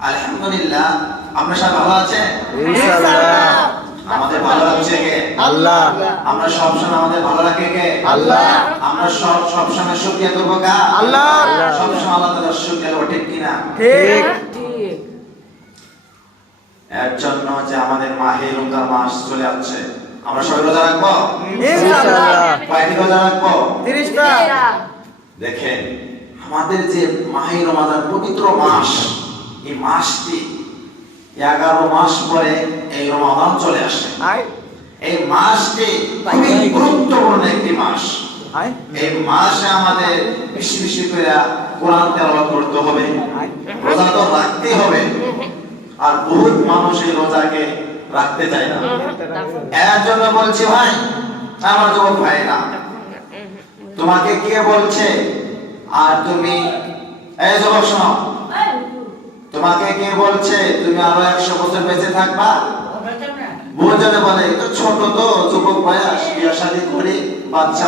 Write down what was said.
আলহামদুলিল্লাহ। সব ভালো আছে ইনশাআল্লাহ। আমাদের ভালো লাগছে কে? আল্লাহ। আমরা সবসময় আমাদের ভালো লাগে কে? আল্লাহ। আমরা সব সবসময় শুকরিয়া করব কা? আল্লাহ। সবসময় আল্লাহ তাআলার শুকরিয়া করব ঠিক কিনা? ঠিক। এর জন্য যে আমাদের মাহে রোজার মাস চলে আসছে আমরা সবাই রোজা রাখব? ইনশাআল্লাহ। কয়টি রোজা রাখব? দেখেন আমাদের যে মাহে রমাদান পবিত্র মাস এই মাসটি এগারো মাস পরে এই রমাদান চলে আসে। এই মাসটি খুবই গুরুত্বপূর্ণ একটি মাস। এই মাসে আমাদের বেশি বেশি করে কোরআন তেলাওয়াত করতে হবে রোজা তো রাখতে হবে। আর বহুত মানুষ এই রোজাকে রাখতে চায় না। এর জন্য বলছি ভাই আমার যুবক ভাই না তোমাকে কে বলছে? আর তুমি এই যুবক শোনো তোমাকে কে বলছে? তুমি আরও একশো বছর বেঁচে থাকবা? বহুজনে বলে "এ তো ছোট তো যুবক বয়স বিয়া শাদী করে বাচ্চা